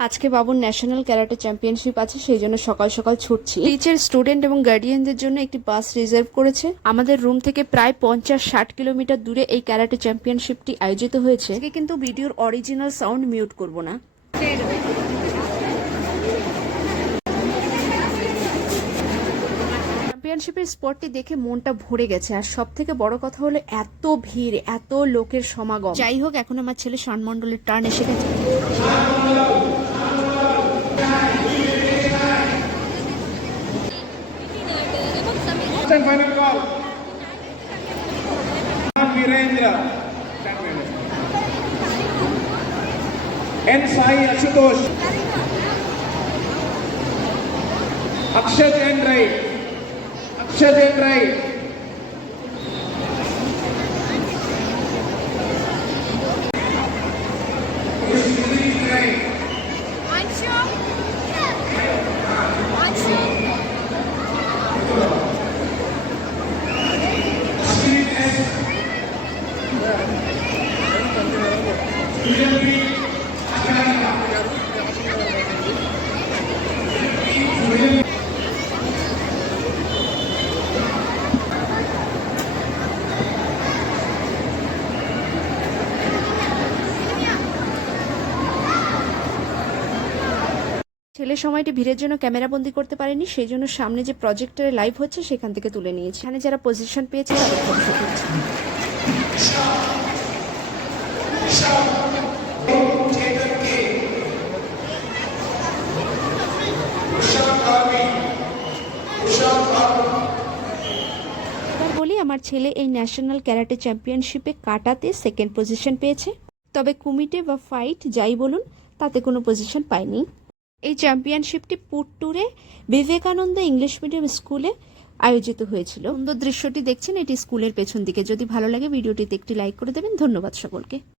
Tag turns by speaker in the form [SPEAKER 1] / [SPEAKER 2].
[SPEAKER 1] আজকে বাবুর national karate championship আছে সেই জন্য সকাল সকাল ছুটছি। টিচার স্টুডেন্ট এবং গার্ডিয়ানদের জন্য একটি বাস রিজার্ভ করেছে। আমাদের রুম থেকে প্রায় পঞ্চাশ ষাট কিলোমিটার দূরে এই ক্যারাটে চ্যাম্পিয়নশিপটি আয়োজিত হয়েছে। কিন্তু ভিডিওর অরিজিনাল সাউন্ড মিউট করব না। চ্যাম্পিয়নশিপের স্পটটি দেখে মনটা ভরে গেছে। আর সব থেকে বড় কথা হলো এত ভিড় এত লোকের সমাগম। যাই হোক এখন আমার ছেলে সম্মন্ডলের টার্ন এসে গেছে।
[SPEAKER 2] And should they?
[SPEAKER 3] Thank you.
[SPEAKER 1] ছেলে সময়টি ভিড়ের জন্য ক্যামেরা বন্দি করতে পারেনি, সেই জন্য সামনে যে প্রজেক্টরে লাইভ হচ্ছে সেখান থেকে তুলে নিয়েছে। এখানে যারা পজিশন পেয়েছে বলি, আমার ছেলে এই ন্যাশনাল ক্যারাটে চ্যাম্পিয়নশিপে কাটাতে সেকেন্ড পজিশন পেয়েছে। তবে কুমিটে বা ফাইট যাই বলুন, তাতে কোনো পজিশন পায়নি। এই চ্যাম্পিয়নশিপটি পুট্টুরে বিবেকানন্দ ইংলিশ মিডিয়াম স্কুলে আয়োজিত হয়েছিল। সুন্দর দৃশ্যটি দেখছেন এটি স্কুলের পেছন দিকে। যদি ভালো লাগে ভিডিওটিতে একটি লাইক করে দেবেন। ধন্যবাদ সকলকে।